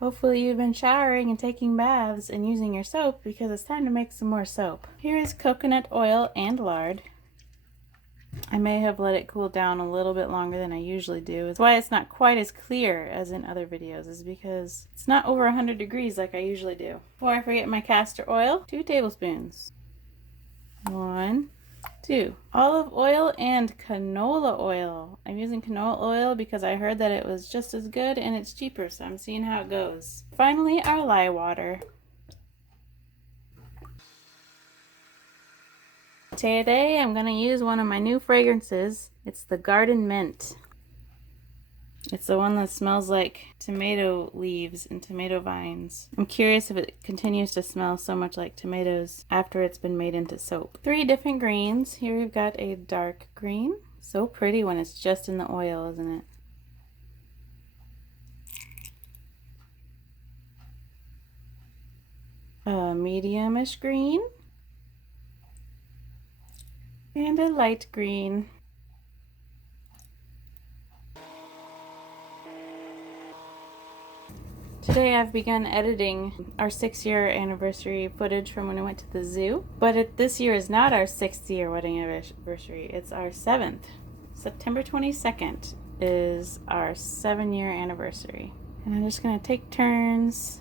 Hopefully you've been showering and taking baths and using your soap because it's time to make some more soap. Here is coconut oil and lard. I may have let it cool down a little bit longer than I usually do. That's why it's not quite as clear as in other videos, is because it's not over 100 degrees like I usually do. Before I forget my castor oil, 2 tablespoons. 1, 2. Olive oil and canola oil. I'm using canola oil because I heard that it was just as good and it's cheaper, so I'm seeing how it goes. Finally, our lye water. Today I'm going to use one of my new fragrances. It's the Garden Mint. It's the one that smells like tomato leaves and tomato vines. I'm curious if it continues to smell so much like tomatoes after it's been made into soap. 3 different greens. Here we've got a dark green. So pretty when it's just in the oil, isn't it? A medium-ish green. And a light green. Today I've begun editing our 6-year anniversary footage from when we went to the zoo. But this year is not our 6th year wedding anniversary, it's our 7th. September 22nd is our 7-year anniversary. And I'm just going to take turns.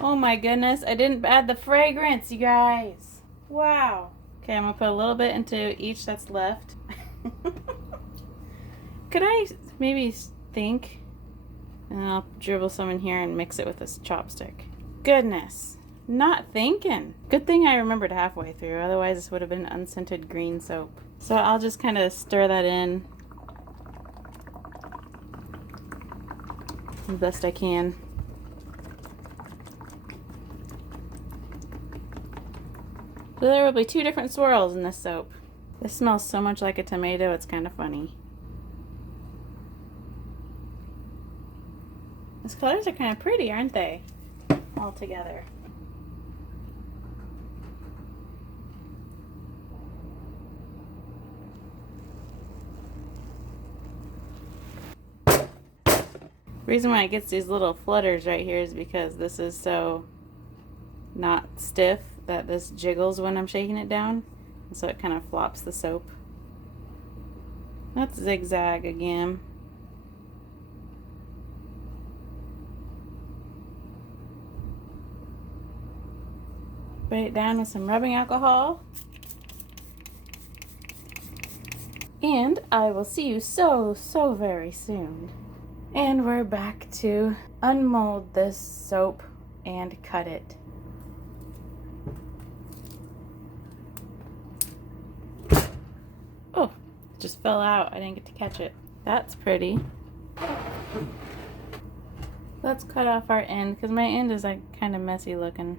Oh my goodness, I didn't add the fragrance, you guys. Wow. Okay, I'm going to put a little bit into each that's left. Could I maybe think? And I'll dribble some in here and mix it with this chopstick. Goodness, not thinking. Good thing I remembered halfway through, otherwise this would have been unscented green soap. So I'll just kind of stir that in the best I can. So there will be 2 different swirls in this soap. This smells so much like a tomato, it's kind of funny. These colors are kind of pretty, aren't they? All together. The reason why it gets these little flutters right here is because this is so not stiff that this jiggles when I'm shaking it down. So it kind of flops the soap. Let's zigzag again. Spray it down with some rubbing alcohol. And I will see you so very soon. And we're back to unmold this soap and cut it. Oh, it just fell out. I didn't get to catch it. That's pretty. Let's cut off our end because my end is like kind of messy looking.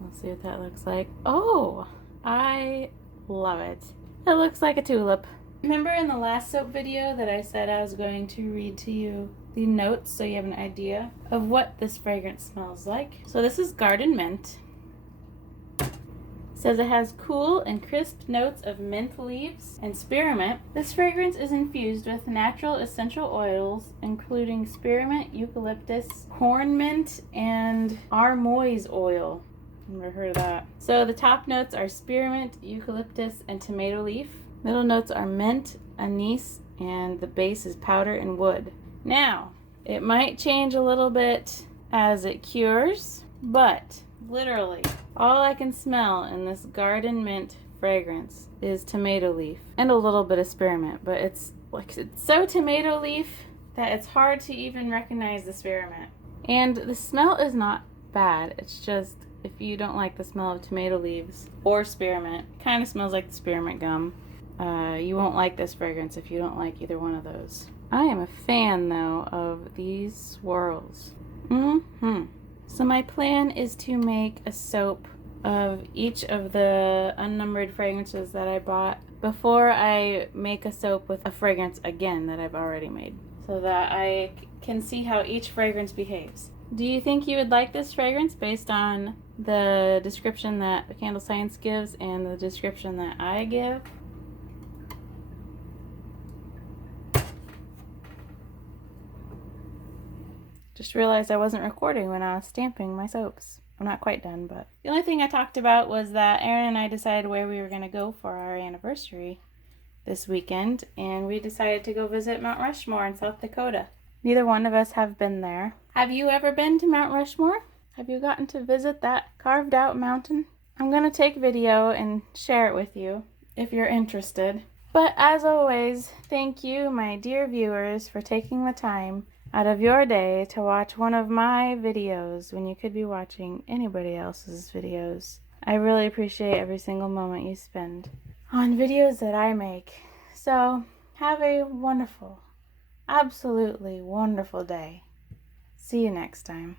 Let's see what that looks like. Oh, I love it. It looks like a tulip. Remember in the last soap video that I said I was going to read to you the notes so you have an idea of what this fragrance smells like? So this is Garden Mint. It says it has cool and crisp notes of mint leaves and spearmint. This fragrance is infused with natural essential oils including spearmint, eucalyptus, corn mint, and armoise oil. Never heard of that. So the top notes are spearmint, eucalyptus, and tomato leaf. Middle notes are mint, anise, and the base is powder and wood. Now, it might change a little bit as it cures, but literally all I can smell in this Garden Mint fragrance is tomato leaf and a little bit of spearmint, but it's so tomato leaf that it's hard to even recognize the spearmint. And the smell is not bad. It's just if you don't like the smell of tomato leaves or spearmint, it kind of smells like the spearmint gum. You won't like this fragrance if you don't like either one of those. I am a fan though of these swirls. So my plan is to make a soap of each of the unnumbered fragrances that I bought before I make a soap with a fragrance again that I've already made, so that I can see how each fragrance behaves. Do you think you would like this fragrance based on the description that Candle Science gives and the description that I give? Just realized I wasn't recording when I was stamping my soaps. I'm not quite done, but the only thing I talked about was that Aaron and I decided where we were going to go for our anniversary this weekend, and we decided to go visit Mount Rushmore in South Dakota. Neither one of us have been there. Have you ever been to Mount Rushmore? Have you gotten to visit that carved out mountain? I'm going to take video and share it with you if you're interested. But as always, thank you, my dear viewers, for taking the time out of your day to watch one of my videos when you could be watching anybody else's videos. I really appreciate every single moment you spend on videos that I make. So, have a wonderful, absolutely wonderful day. See you next time.